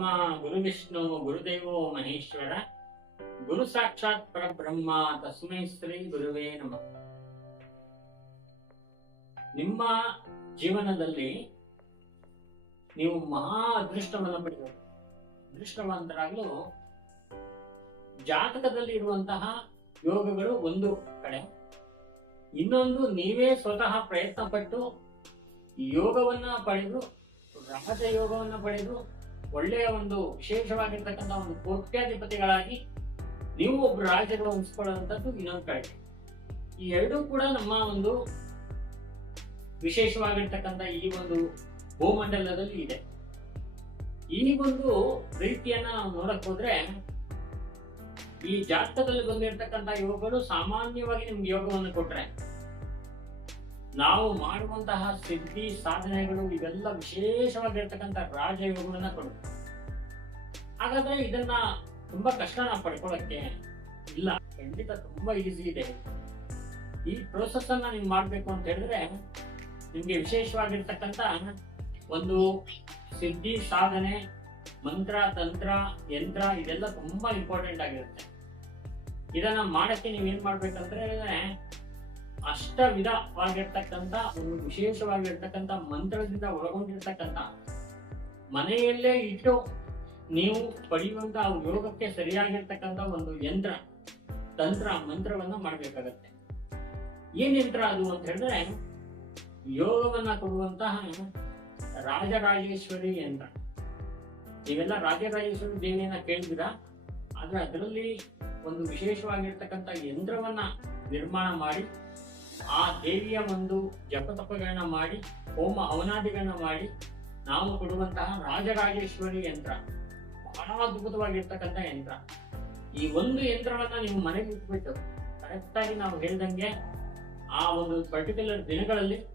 ಗುರುಬ್ರಹ್ಮ ಗುರುವಿಷ್ಣು ಗುರುದೇವೋ ಮಹೇಶ್ವರ, ಗುರು ಸಾಕ್ಷಾತ್ ಪರಬ್ರಹ್ಮ, ತಸ್ಮೈ ಶ್ರೀ ಗುರುವೇ ನಮಃ. ನಿಮ್ಮ ಜೀವನದಲ್ಲಿ ನೀವು ಮಹಾ ಅದೃಷ್ಟವನ್ನು ಪಡೆಯಬೇಕು. ಅದೃಷ್ಟವಂತರಾಗಲು ಜಾತಕದಲ್ಲಿ ಇರುವಂತಹ ಯೋಗಗಳು ಒಂದು ಕಡೆ. ಇನ್ನೊಂದು ನೀವೇ ಸ್ವತಃ ಪ್ರಯತ್ನ ಪಟ್ಟು ಯೋಗವನ್ನ ಪಡೆದು ರಹಸ್ಯ ಯೋಗವನ್ನ ಪಡೆದು ಒಳ್ಳೆಯ ಒಂದು ವಿಶೇಷವಾಗಿರ್ತಕ್ಕಂಥ ಒಂದು ಕೋಟ್ಯಾಧಿಪತಿಗಳಾಗಿ ನೀವು ಒಬ್ರು ರಾಜ್ಯಗಳು ಅನಿಸ್ಕೊಳ್ಳುವಂಥದ್ದು ಇನ್ನೊಂದು ಕಡೆ ಈ ಎರಡೂ ಕೂಡ ನಮ್ಮ ಒಂದು ವಿಶೇಷವಾಗಿರ್ತಕ್ಕಂಥ ಈ ಒಂದು ಭೂಮಂಡಲದಲ್ಲಿ ಇದೆ. ಈ ಒಂದು ರೀತಿಯನ್ನ ನಾವು ನೋಡಕ್ ಹೋದ್ರೆ ಈ ಜಾತಕದಲ್ಲಿ ಬಂದಿರತಕ್ಕಂಥ ಯೋಗಗಳು ಸಾಮಾನ್ಯವಾಗಿ ನಿಮ್ಗೆ ಯೋಗವನ್ನು ಕೊಟ್ರೆ ನಾವು ಮಾಡುವಂತಹ ಸಿದ್ಧಿ ಸಾಧನೆಗಳು ಇವೆಲ್ಲ ವಿಶೇಷವಾಗಿರ್ತಕ್ಕಂಥ ರಾಜಯೋಗಗಳನ್ನ ಕೊಡುತ್ತೆ. ಹಾಗಾದ್ರೆ ಇದನ್ನ ತುಂಬಾ ಕಷ್ಟ ನಾವು ಪಡ್ಕೊಳ್ಳಕ್ಕೆ ಇಲ್ಲ. ಖಂಡಿತ ತುಂಬಾ ಈಸಿ ಇದೆ. ಈ ಪ್ರೋಸೆಸ್ ಅನ್ನ ನೀವು ಮಾಡ್ಬೇಕು ಅಂತ ಹೇಳಿದ್ರೆ ನಿಮ್ಗೆ ವಿಶೇಷವಾಗಿರ್ತಕ್ಕಂಥ ಒಂದು ಸಿದ್ಧಿ, ಸಾಧನೆ, ಮಂತ್ರ, ತಂತ್ರ, ಯಂತ್ರ ಇದೆಲ್ಲ ತುಂಬಾ ಇಂಪಾರ್ಟೆಂಟ್ ಆಗಿರುತ್ತೆ. ಇದನ್ನ ಮಾಡಕ್ಕೆ ನೀವೇನ್ ಮಾಡ್ಬೇಕಂದ್ರೆ ಅಷ್ಟ ವಿಧವಾಗಿರ್ತಕ್ಕಂಥ ಒಂದು ವಿಶೇಷವಾಗಿರ್ತಕ್ಕಂಥ ಮಂತ್ರದಿಂದ ಒಳಗೊಂಡಿರ್ತಕ್ಕಂಥ ಮನೆಯಲ್ಲೇ ಇಟ್ಟು ನೀವು ಪಡೆಯುವಂತಹ ಯೋಗಕ್ಕೆ ಸರಿಯಾಗಿರ್ತಕ್ಕಂಥ ಒಂದು ಯಂತ್ರ, ತಂತ್ರ, ಮಂತ್ರವನ್ನ ಮಾಡಬೇಕಾಗತ್ತೆ. ಏನ್ ಯಂತ್ರ ಅದು ಅಂತ ಹೇಳಿದ್ರೆ ಯೋಗವನ್ನ ಕೊಡುವಂತಹ ರಾಜರಾಜೇಶ್ವರಿ ಯಂತ್ರ. ನೀವೆಲ್ಲ ರಾಜರಾಜೇಶ್ವರಿ ದೇವಿಯನ್ನ ಕೇಳಿದಿರಾ ಆದ್ರೆ ಅದರಲ್ಲಿ ಒಂದು ವಿಶೇಷವಾಗಿರ್ತಕ್ಕಂಥ ಯಂತ್ರವನ್ನ ನಿರ್ಮಾಣ ಮಾಡಿ ಆ ದೇವಿಯ ಒಂದು ಜಪತಪಗಳನ್ನ ಮಾಡಿ, ಹೋಮ ಅವನಾದಿಗಳನ್ನ ಮಾಡಿ, ನಾವು ಕೊಡುವಂತಹ ರಾಜರಾಜೇಶ್ವರಿ ಯಂತ್ರ. ಬಹಳ ಅದ್ಭುತವಾಗಿರ್ತಕ್ಕಂಥ ಯಂತ್ರ. ಈ ಒಂದು ಯಂತ್ರವನ್ನ ನೀವು ಮನೆಗೆ ಇಟ್ಬಿಟ್ಟು ಕರೆಕ್ಟ್ ಆಗಿ ನಾವು ಹೇಳ್ದಂಗೆ ಆ ಒಂದು ಪರ್ಟಿಕ್ಯುಲರ್ ದಿನಗಳಲ್ಲಿ,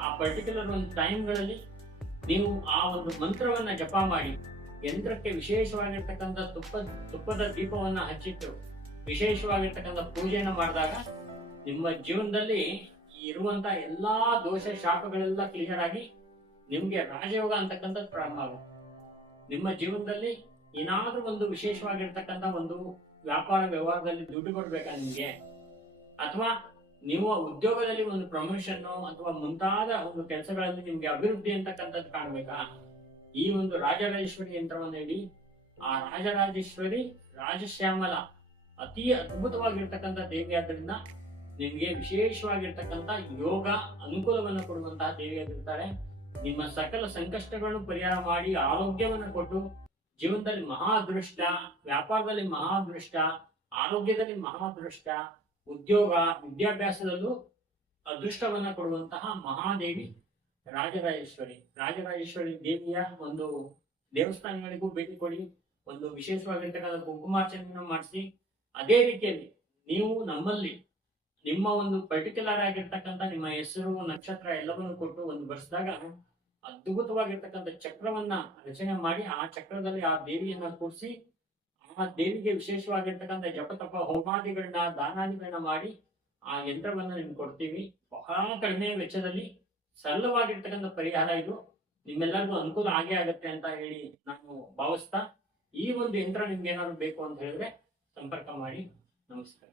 ಆ ಪರ್ಟಿಕ್ಯುಲರ್ ಒಂದು ಟೈಮ್ಗಳಲ್ಲಿ ನೀವು ಆ ಒಂದು ಮಂತ್ರವನ್ನ ಜಪ ಮಾಡಿ. ಯಂತ್ರಕ್ಕೆ ವಿಶೇಷವಾಗಿರ್ತಕ್ಕಂಥ ತುಪ್ಪ, ತುಪ್ಪದ ದೀಪವನ್ನ ಹಚ್ಚಿಟ್ಟು, ವಿಶೇಷವಾಗಿರ್ತಕ್ಕಂಥ ಪೂಜೆಯನ್ನು ಮಾಡಿದಾಗ ನಿಮ್ಮ ಜೀವನದಲ್ಲಿ ಇರುವಂತ ಎಲ್ಲಾ ದೋಷ ಶಾಪಗಳೆಲ್ಲ ಕ್ಲಿಯರ್ ಆಗಿ ನಿಮ್ಗೆ ರಾಜಯೋಗ ಅಂತಕ್ಕಂಥದ್ದು ಪ್ರಾರಂಭ ಆಗುತ್ತೆ. ನಿಮ್ಮ ಜೀವನದಲ್ಲಿ ಏನಾದ್ರೂ ಒಂದು ವಿಶೇಷವಾಗಿರ್ತಕ್ಕಂಥ ಒಂದು ವ್ಯಾಪಾರ ವ್ಯವಹಾರದಲ್ಲಿ ದುಡ್ಡು ಕೊಡ್ಬೇಕಾ ನಿಮ್ಗೆ, ಅಥವಾ ನೀವು ಉದ್ಯೋಗದಲ್ಲಿ ಒಂದು ಪ್ರಮೋಷನ್ ಅಥವಾ ಮುಂತಾದ ಒಂದು ಕೆಲಸಗಳಲ್ಲಿ ನಿಮ್ಗೆ ಅಭಿವೃದ್ಧಿ ಅಂತಕ್ಕಂಥದ್ದು ಕಾಣ್ಬೇಕಾ? ಈ ಒಂದು ರಾಜರಾಜೇಶ್ವರಿ ಯಂತ್ರವನ್ನು ಹೇಳಿ, ಆ ರಾಜರಾಜೇಶ್ವರಿ ರಾಜಶ್ಯಾಮಲ ಅತಿ ಅದ್ಭುತವಾಗಿರ್ತಕ್ಕಂಥ ದೇವಿ ಆದ್ದರಿಂದ ನಿಮ್ಗೆ ವಿಶೇಷವಾಗಿರ್ತಕ್ಕಂಥ ಯೋಗ ಅನುಕೂಲವನ್ನು ಕೊಡುವಂತಹ ದೇವಿಯಾಗಿರ್ತಾರೆ ನಿಮ್ಮ ಸಕಲ ಸಂಕಷ್ಟಗಳನ್ನು ಪರಿಹಾರ ಮಾಡಿ ಆರೋಗ್ಯವನ್ನು ಕೊಟ್ಟು ಜೀವನದಲ್ಲಿ ಮಹಾ ಅದೃಷ್ಟ ವ್ಯಾಪಾರದಲ್ಲಿ ಮಹಾ ಅದೃಷ್ಟ ಆರೋಗ್ಯದಲ್ಲಿ ಮಹಾ ಅದೃಷ್ಟ ಉದ್ಯೋಗ, ವಿದ್ಯಾಭ್ಯಾಸದಲ್ಲೂ ಅದೃಷ್ಟವನ್ನ ಕೊಡುವಂತಹ ಮಹಾದೇವಿ ರಾಜರಾಜೇಶ್ವರಿ. ರಾಜರಾಜೇಶ್ವರಿ ದೇವಿಯ ಒಂದು ದೇವಸ್ಥಾನಗಳಿಗೂ ಭೇಟಿ ಕೊಡಿ. ಒಂದು ವಿಶೇಷವಾಗಿರ್ತಕ್ಕಂಥ ಕುಂಕುಮಾರ್ಚನೆಯನ್ನು ಮಾಡಿಸಿ. ಅದೇ ರೀತಿಯಲ್ಲಿ ನೀವು ನಮ್ಮಲ್ಲಿ ನಿಮ್ಮ ಒಂದು ಪರ್ಟಿಕ್ಯುಲರ್ ಆಗಿರ್ತಕ್ಕಂಥ ನಿಮ್ಮ ಹೆಸರು, ನಕ್ಷತ್ರ ಎಲ್ಲವನ್ನು ಕೊಟ್ಟು ಒಂದು ವರ್ಷದಾಗ ಅದ್ಭುತವಾಗಿರ್ತಕ್ಕಂಥ ಚಕ್ರವನ್ನ ರಚನೆ ಮಾಡಿ ಆ ಚಕ್ರದಲ್ಲಿ ಆ ದೇವಿಯನ್ನ ಕೂರಿಸಿ ಆ ದೇವಿಗೆ ವಿಶೇಷವಾಗಿರ್ತಕ್ಕಂಥ ಜಪತಪ ಹೋಮಾದಿಗಳನ್ನ, ದಾನಾದಿಗಳನ್ನ ಮಾಡಿ ಆ ಯಂತ್ರವನ್ನ ನಿಮ್ಗೆ ಕೊಡ್ತೀವಿ. ಬಹಳ ಕಡಿಮೆ ವೆಚ್ಚದಲ್ಲಿ ಸರಳವಾಗಿರ್ತಕ್ಕಂಥ ಪರಿಹಾರ ಇದು. ನಿಮ್ಮೆಲ್ಲರಿಗೂ ಅನುಕೂಲ ಆಗೇ ಆಗತ್ತೆ ಅಂತ ಹೇಳಿ ನಾನು ಭಾವಿಸ್ತಾ ಈ ಒಂದು ಯಂತ್ರ ನಿಮ್ಗೆ ಏನಾದ್ರು ಬೇಕು ಅಂತ ಹೇಳಿದ್ರೆ ಸಂಪರ್ಕ ಮಾಡಿ. ನಮಸ್ಕಾರ.